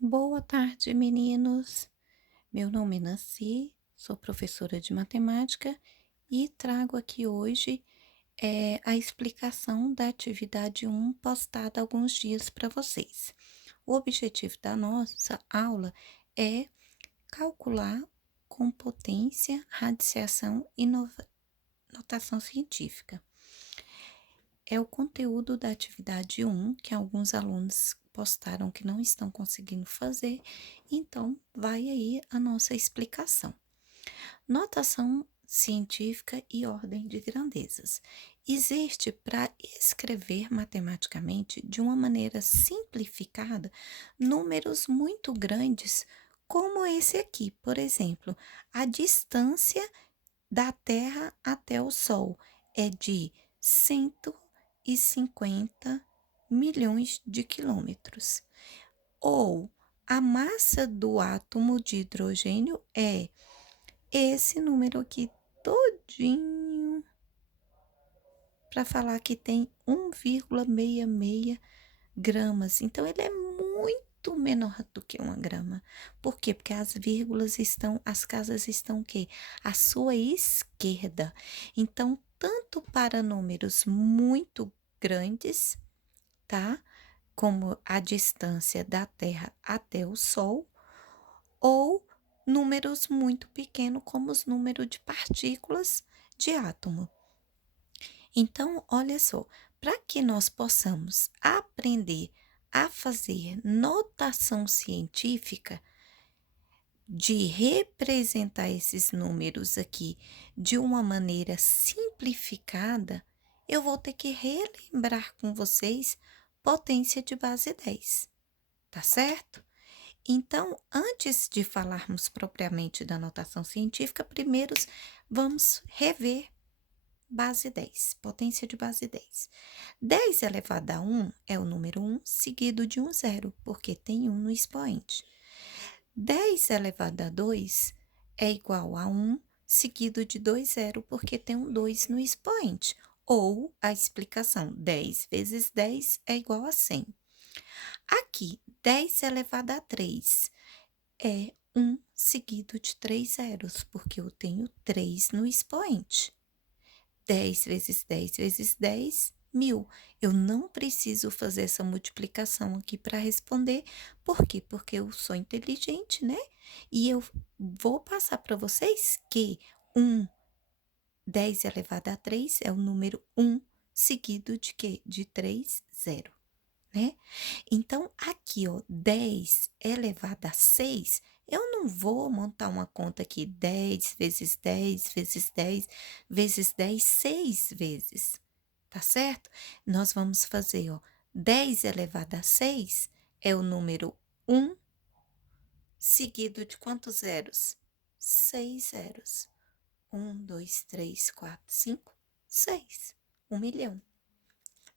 Boa tarde, meninos. Meu nome é Nancy, sou professora de matemática e trago aqui hoje a explicação da atividade um postada há alguns dias para vocês. O objetivo da nossa aula é calcular com potência, radiciação e notação científica. É o conteúdo da atividade um que alguns alunos postaram que não estão conseguindo fazer, então vai aí a nossa explicação. Notação científica e ordem de grandezas. Existe para escrever matematicamente de uma maneira simplificada números muito grandes, como esse aqui, por exemplo, a distância da Terra até o Sol é de 150 milhões de quilômetros. Ou a massa do átomo de hidrogênio é esse número aqui todinho para falar que tem 1,66 gramas. Então ele é muito menor do que uma grama. Por quê? Porque as vírgulas estão, as casas estão o quê? À sua esquerda. Então, tanto para números muito grandes, tá? Como a distância da Terra até o Sol, ou números muito pequenos, como os números de partículas de átomo. Então, olha só, para que nós possamos aprender a fazer notação científica, de representar esses números aqui de uma maneira simplificada, eu vou ter que relembrar com vocês potência de base 10, tá certo? Então, antes de falarmos propriamente da notação científica, primeiro vamos rever base 10, potência de base 10. 10 elevado a 1 é o número 1, seguido de um zero, porque tem 1 no expoente. 10 elevado a 2 é igual a 1, seguido de 2 zero, porque tem um 2 no expoente. Ou a explicação 10 vezes 10 é igual a 100. Aqui, 10 elevado a 3 é 1 seguido de 3 zeros, porque eu tenho 3 no expoente. 10 vezes 10 vezes 10, 1000. Eu não preciso fazer essa multiplicação aqui para responder. Por quê? Porque eu sou inteligente, né? E eu vou passar para vocês que 10 elevado a 3 é o número 1, seguido de quê? De 3, 0, né? Então, aqui, ó, 10 elevado a 6, eu não vou montar uma conta aqui, 10 vezes 10 vezes 10 vezes 10, 6 vezes, tá certo? Nós vamos fazer, ó, 10 elevado a 6 é o número 1, seguido de quantos zeros? 6 zeros. 2, 3, 4, 5, 6. 1 milhão.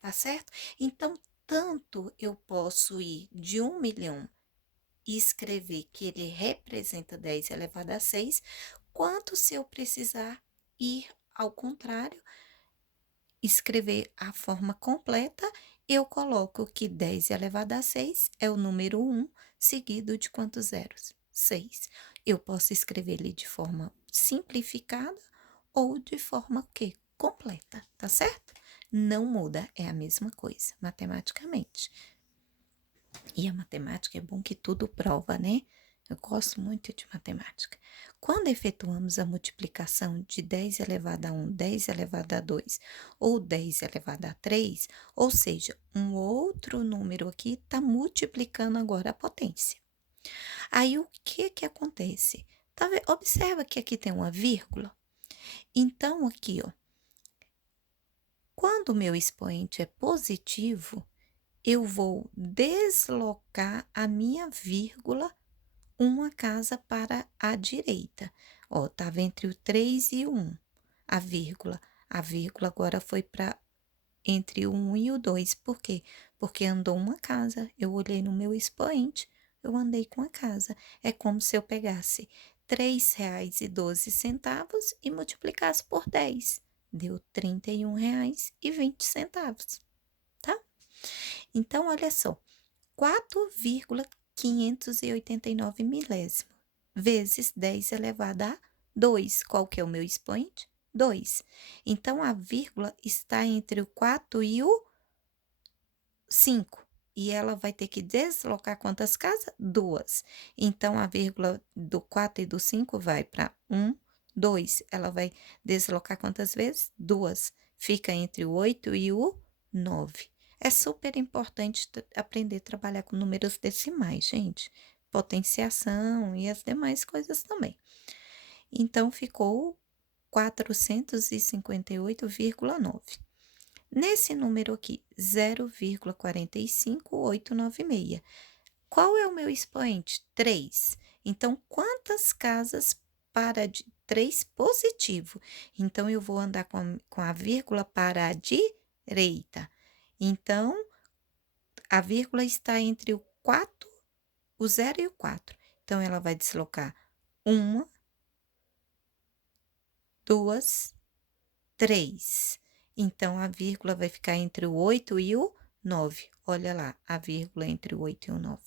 Tá certo? Então, tanto eu posso ir de 1 milhão e escrever que ele representa 10 elevado a 6, quanto se eu precisar ir ao contrário, escrever a forma completa, eu coloco que 10 elevado a 6 é o número 1, seguido de quantos zeros? 6. Eu posso escrever ele de forma simplificada ou de forma o quê? Completa, tá certo? Não muda, é a mesma coisa, matematicamente. E a matemática é bom que tudo prova, né? Eu gosto muito de matemática. Quando efetuamos a multiplicação de 10 elevado a 1, 10 elevado a 2 ou 10 elevado a 3, ou seja, um outro número aqui está multiplicando agora a potência. Aí o que que acontece? Observa que aqui tem uma vírgula. Então, aqui, ó, quando o meu expoente é positivo, eu vou deslocar a minha vírgula uma casa para a direita. Ó, estava entre o 3 e o 1, a vírgula. A vírgula agora foi para entre o 1 e o 2. Por quê? Porque andou uma casa. Eu olhei no meu expoente, eu andei com a casa. É como se eu pegasse R$ 3,12 e multiplicasse por 10. Deu R$ 31,20, tá? Então, olha só, 4,15 589 milésimos, vezes 10 elevado a 2. Qual que é o meu expoente? 2. Então, a vírgula está entre o 4 e o 5. E ela vai ter que deslocar quantas casas? 2. Então, a vírgula do 4 e do 5 vai para 1, 2. Ela vai deslocar quantas vezes? 2. Fica entre o 8 e o 9. É super importante aprender a trabalhar com números decimais, gente. Potenciação e as demais coisas também. Então, ficou 458,9. Nesse número aqui, 0,45896. Qual é o meu expoente? 3. Então, quantas casas para de 3 positivo? Então, eu vou andar com a vírgula para a direita. Então, a vírgula está entre o 4, o 0 e o 4. Então, ela vai deslocar 1, 2, 3. Então, a vírgula vai ficar entre o 8 e o 9. Olha lá, a vírgula entre o 8 e o 9.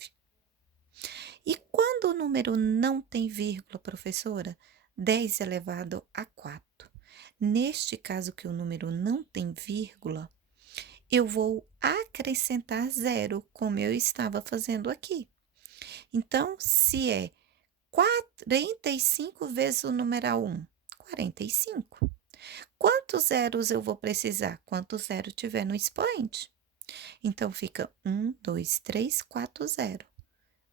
E quando o número não tem vírgula, professora? 10 elevado a 4. Neste caso que o número não tem vírgula, eu vou acrescentar zero, como eu estava fazendo aqui. Então, se é 45 vezes o numeral 1, 45. Quantos zeros eu vou precisar? Quanto zero tiver no expoente. Então, fica 1, 2, 3, 4, 0.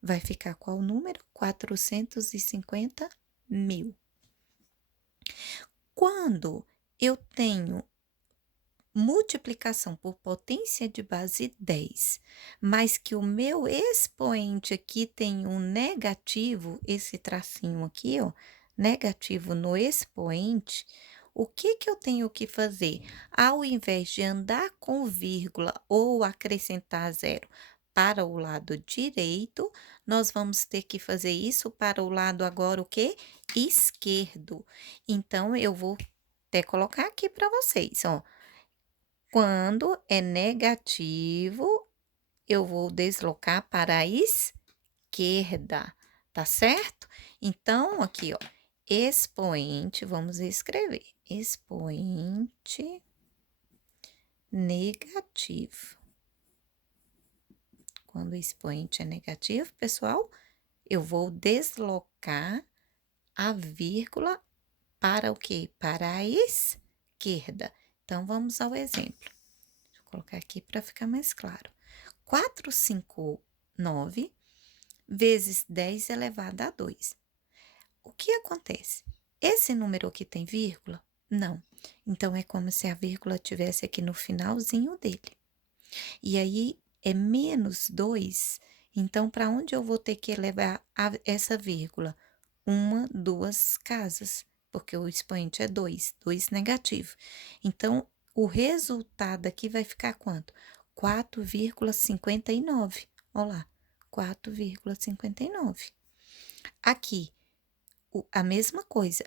Vai ficar qual número? 450.000. Quando eu tenho multiplicação por potência de base 10, mas que o meu expoente aqui tem um negativo, esse tracinho aqui, ó, negativo no expoente, o que que eu tenho que fazer? Ao invés de andar com vírgula ou acrescentar zero para o lado direito, nós vamos ter que fazer isso para o lado agora o quê? Esquerdo. Então, eu vou até colocar aqui para vocês, ó. Quando é negativo, eu vou deslocar para a esquerda, tá certo? Então, aqui, ó, expoente, vamos escrever, expoente negativo. Quando o expoente é negativo, pessoal, eu vou deslocar a vírgula para o quê? Para a esquerda. Então, vamos ao exemplo. Deixa eu colocar aqui para ficar mais claro. 459 vezes 10 elevado a 2. O que acontece? Esse número aqui tem vírgula? Não. Então, é como se a vírgula tivesse aqui no finalzinho dele. E aí, é menos 2. Então, para onde eu vou ter que levar essa vírgula? 1, 2 casas, porque o expoente é 2, 2 negativo. Então, o resultado aqui vai ficar quanto? 4,59. Olha lá, 4,59. Aqui, a mesma coisa,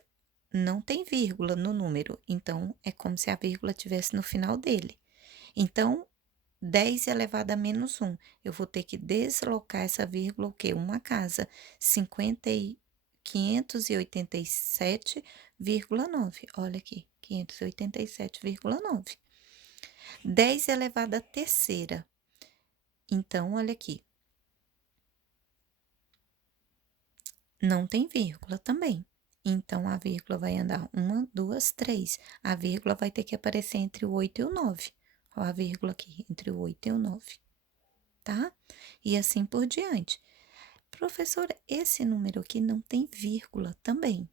não tem vírgula no número, então é como se a vírgula tivesse no final dele. Então, 10 elevado a menos 1, eu vou ter que deslocar essa vírgula, o quê? Uma casa, 587,9. Olha aqui, 587,9. 10 elevado à terceira. Então, olha aqui. Não tem vírgula também. Então, a vírgula vai andar 1, 2, 3. A vírgula vai ter que aparecer entre o 8 e o 9. Olha a vírgula aqui, entre o 8 e o 9. Tá? E assim por diante. Professora, esse número aqui não tem vírgula também.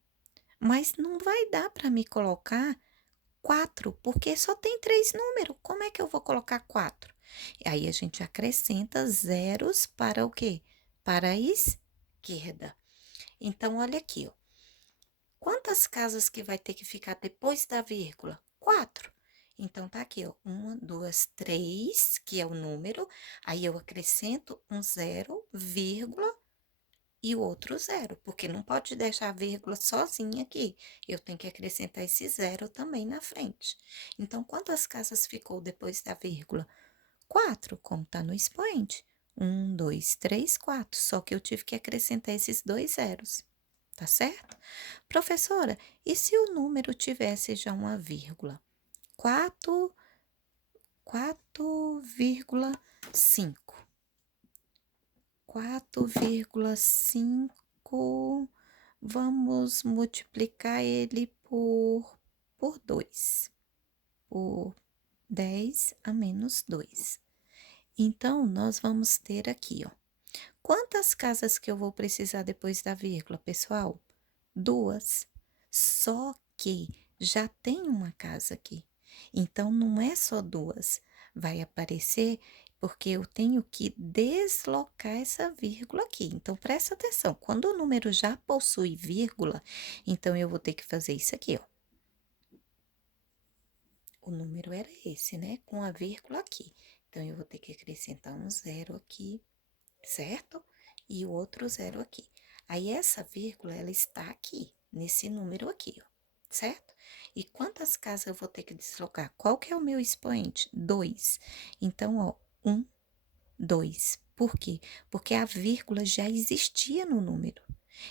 Mas não vai dar para me colocar 4, porque só tem 3 números. Como é que eu vou colocar 4? E aí, a gente acrescenta zeros para o quê? Para a esquerda. Então, olha aqui, ó. Quantas casas que vai ter que ficar depois da vírgula? 4. Então, tá aqui, ó. 1, 2, 3, que é o número. Aí, eu acrescento um zero, vírgula, e o outro zero, porque não pode deixar a vírgula sozinha aqui. Eu tenho que acrescentar esse zero também na frente. Então, quantas casas ficou depois da vírgula? 4, como tá no expoente. Um, 2, 3, 4. Só que eu tive que acrescentar esses dois zeros, tá certo? Professora, e se o número tivesse já uma vírgula? 4, 4,5. 4,5. Vamos multiplicar ele por 2, por 10 a menos 2. Então, nós vamos ter aqui, ó. Quantas casas que eu vou precisar depois da vírgula, pessoal? 2. Só que já tem uma casa aqui. Então, não é só duas. Vai aparecer porque eu tenho que deslocar essa vírgula aqui. Então, presta atenção. Quando o número já possui vírgula, então eu vou ter que fazer isso aqui, ó. O número era esse, né? Com a vírgula aqui. Então, eu vou ter que acrescentar um zero aqui, certo? E o outro zero aqui. Aí, essa vírgula, ela está aqui, nesse número aqui, ó, certo? E quantas casas eu vou ter que deslocar? Qual que é o meu expoente? 2. Então, ó, 1, 2. Por quê? Porque a vírgula já existia no número.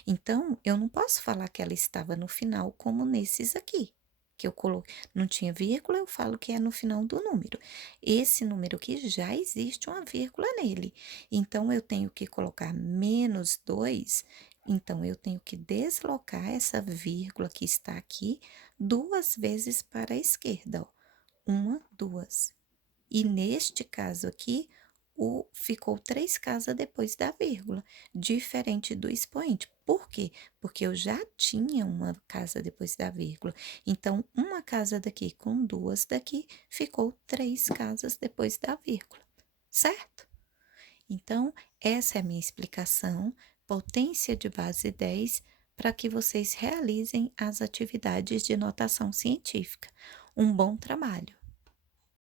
Então, eu não posso falar que ela estava no final como nesses aqui, que eu coloquei. Não tinha vírgula, eu falo que é no final do número. Esse número aqui já existe uma vírgula nele. Então, eu tenho que colocar menos 2. Então, eu tenho que deslocar essa vírgula que está aqui duas vezes para a esquerda, ó. Uma, duas. E neste caso aqui, ficou 3 casas depois da vírgula, diferente do expoente. Por quê? Porque eu já tinha uma casa depois da vírgula. Então, uma casa daqui com duas daqui, ficou 3 casas depois da vírgula, certo? Então, essa é a minha explicação, potência de base 10, para que vocês realizem as atividades de notação científica. Um bom trabalho!